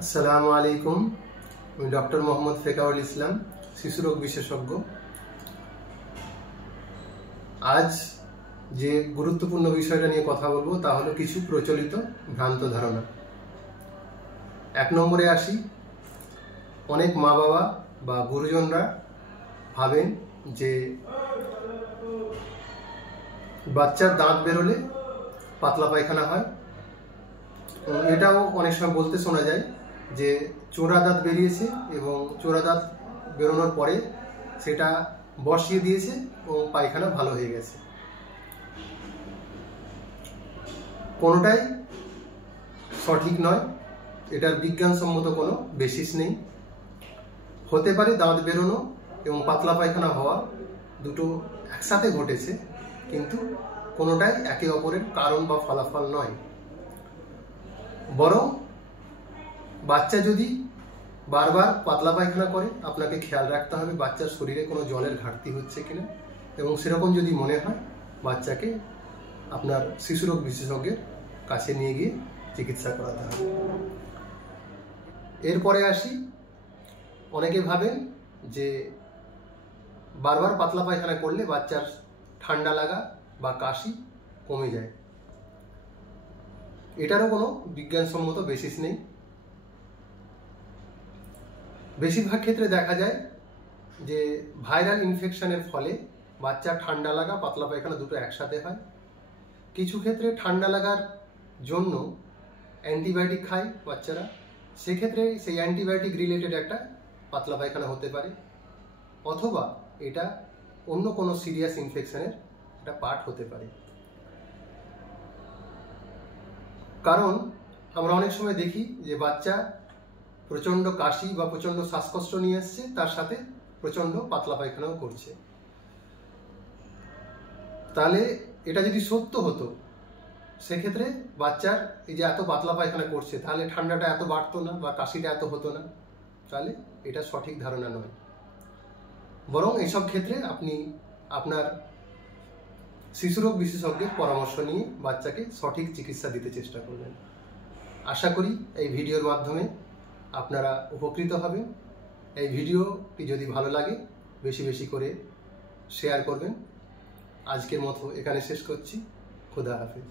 আসসালামু আলাইকুম। আমি ডক্টর মোহাম্মদ ফেকাউল ইসলাম, শিশুরোগ বিশেষজ্ঞ। আজ যে গুরুত্বপূর্ণ বিষয়টা নিয়ে কথা বলবো তা হলো কিছু প্রচলিত ভ্রান্ত ধারণা। 1 নম্বরে আসি, অনেক মা বাবা বা গুরুজনরা ভাবেন যে বাচ্চার দাঁত বেরোলে পাতলা পায়খানা হয়। এটাও অনেক সময় বলতে শোনা যায় যে চোরা দাঁত বেরিয়েছে এবং চোরা দাঁত বেরোনোর পরে সেটা বসিয়ে দিয়েছে ও পায়খানা ভালো হয়ে গেছে। কোনোটাই সঠিক নয়, এটার বিজ্ঞানসম্মত কোনো বেসিস নেই। হতে পারে দাঁত বেরোনো এবং পাতলা পায়খানা হওয়া দুটো একসাথে ঘটেছে, কিন্তু কোনোটাই একে অপরের কারণ বা ফলাফল নয়। বরং বাচ্চা যদি বারবার পাতলা পায়খানা করে, আপনাকে খেয়াল রাখতে হবে বাচ্চার শরীরে কোনো জলের ঘাটতি হচ্ছে কিনা, এবং সেরকম যদি মনে হয় বাচ্চাকে আপনার শিশুরোগ বিশেষজ্ঞের কাছে নিয়ে গিয়ে চিকিৎসা করাতে হবে। এরপরে আসি, অনেকে ভাবেন যে বারবার পাতলা পায়খানা করলে বাচ্চার ঠান্ডা লাগা বা কাশি কমে যায়। এটারও কোনো বিজ্ঞানসম্মত বেসিস নেই। বেশিরভাগ ক্ষেত্রে দেখা যায় যে ভাইরাল ইনফেকশনের ফলে বাচ্চার ঠান্ডা লাগা, পাতলা পায়খানা দুটো একসাথে হয়। কিছু ক্ষেত্রে ঠান্ডা লাগার জন্য অ্যান্টিবায়োটিক খায় বাচ্চারা, সেক্ষেত্রে সেই অ্যান্টিবায়োটিক রিলেটেড একটা পাতলা পায়খানা হতে পারে, অথবা এটা অন্য কোনো সিরিয়াস ইনফেকশনের একটা পার্ট হতে পারে। কারণ আমরা অনেক সময় দেখি যে বাচ্চা প্রচণ্ড কাশি বা প্রচণ্ড শ্বাসকষ্ট নিয়ে এসছে, তার সাথে প্রচণ্ড পাতলা পায়খানাও করছে। তাহলে এটা যদি সত্য হতো, সেক্ষেত্রে বাচ্চার এই যে এত পাতলা পায়খানা করছে, তাহলে ঠান্ডাটা এত বাড়তো না বা কাশিটা এত হতো না। তাহলে এটা সঠিক ধারণা নয়। বরং এইসব ক্ষেত্রে আপনি আপনার শিশুরোগ বিশেষজ্ঞের পরামর্শ নিয়ে বাচ্চাকে সঠিক চিকিৎসা দিতে চেষ্টা করবেন। আশা করি এই ভিডিওর মাধ্যমে আপনারা উপকৃত হবেন। এই ভিডিওটি যদি ভালো লাগে বেশি বেশি করে শেয়ার করবেন। আজকের মতো এখানে শেষ করছি। খুদা হাফেজ।